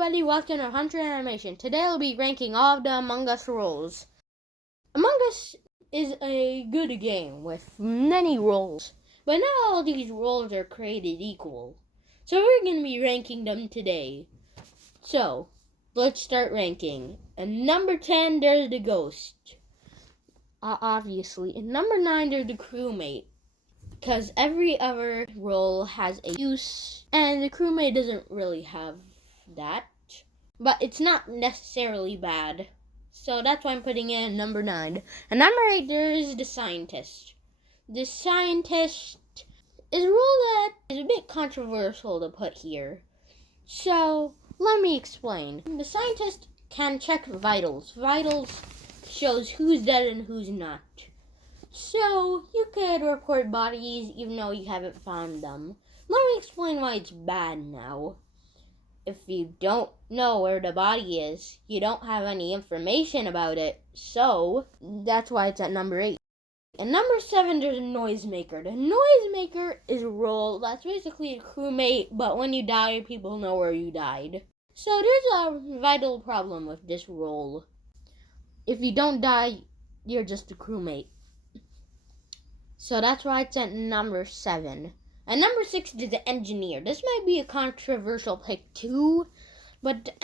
everybody, welcome to Hunter Animation. Today I'll be ranking all of the Among Us roles. Among Us is a good game with many roles, but not all these roles are created equal. So we're going to be ranking them today. So, let's start ranking. At number 10, there's the Ghost. Obviously. At number 9, there's the Crewmate. Because every other role has a use, and the Crewmate doesn't really have that. But it's not necessarily bad. So that's why I'm putting it at number 9. And number 8, there is the Scientist. The Scientist is a role that is a bit controversial to put here. So let me explain. The Scientist can check vitals. Vitals shows who's dead and who's not. So you could report bodies even though you haven't found them. Let me explain why it's bad now. If you don't know where the body is, you don't have any information about it. So that's why it's at number 8. And number 7, there's a Noisemaker. The Noisemaker is a role that's basically a crewmate, but when you die, people know where you died. So there's a vital problem with this role. If you don't die, you're just a crewmate. So that's why it's at number 7. And number 6 is the Engineer. This might be a controversial pick too, but the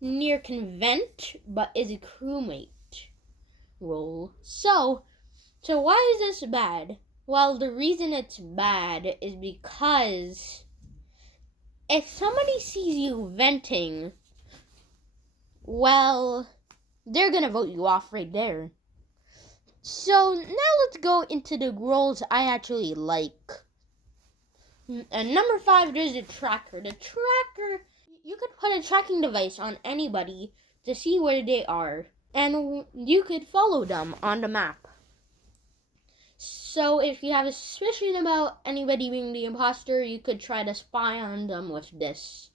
Engineer can vent, but is a crewmate role. So why is this bad? Well, the reason it's bad is because if somebody sees you venting, well, they're gonna vote you off right there. So now let's go into the roles I actually like. And number 5, there's the Tracker. The Tracker, you could put a tracking device on anybody to see where they are, and you could follow them on the map. So if you have a suspicion about anybody being the imposter, you could try to spy on them with this.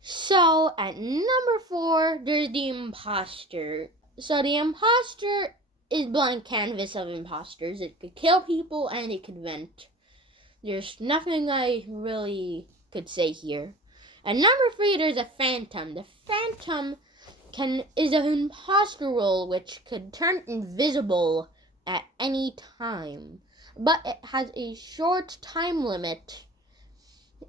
So at number 4, there's the Imposter. So the Imposter is blank canvas of imposters. It could kill people and it could vent. There's nothing I really could say here. And number 3, there's a Phantom. The Phantom is an imposter role which could turn invisible at any time. But it has a short time limit.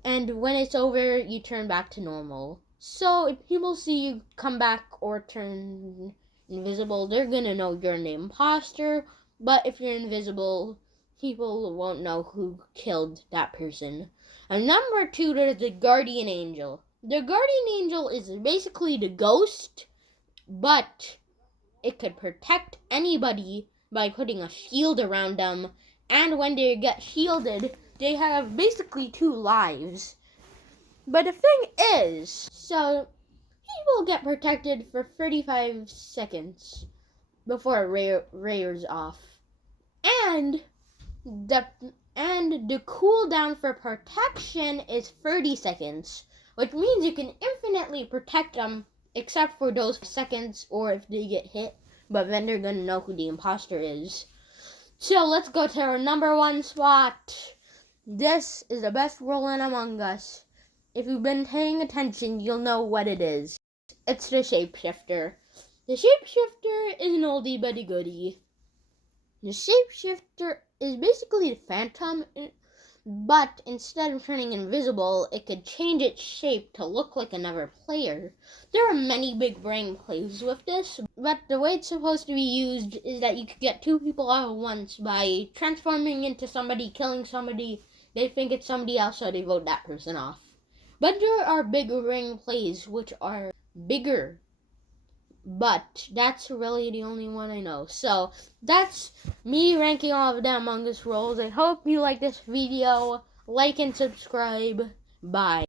And when it's over, you turn back to normal. So if people see you come back or turn invisible, they're gonna know you're an imposter. But if you're invisible, people won't know who killed that person. And number 2, there's the Guardian Angel. The Guardian Angel is basically the ghost, but it could protect anybody by putting a shield around them. And when they get shielded, they have basically 2 lives. But the thing is, so people get protected for 35 seconds before it rears off. And the cooldown for protection is 30 seconds, which means you can infinitely protect them except for those seconds or if they get hit, but then they're gonna know who the imposter is. So let's go to our number 1 spot. This is the best role in Among Us. If you've been paying attention, you'll know what it is. It's the Shapeshifter. The Shapeshifter is an oldie but a goodie. The Shapeshifter is basically the Phantom, but instead of turning invisible, it could change its shape to look like another player. There are many big brain plays with this, but the way it's supposed to be used is that you could get 2 people all at once by transforming into somebody, killing somebody. They think it's somebody else, so they vote that person off. But there are big brain plays which are bigger, but that's really the only one I know. So that's me ranking all of the Among Us roles. I hope you like this video. Like and subscribe. Bye.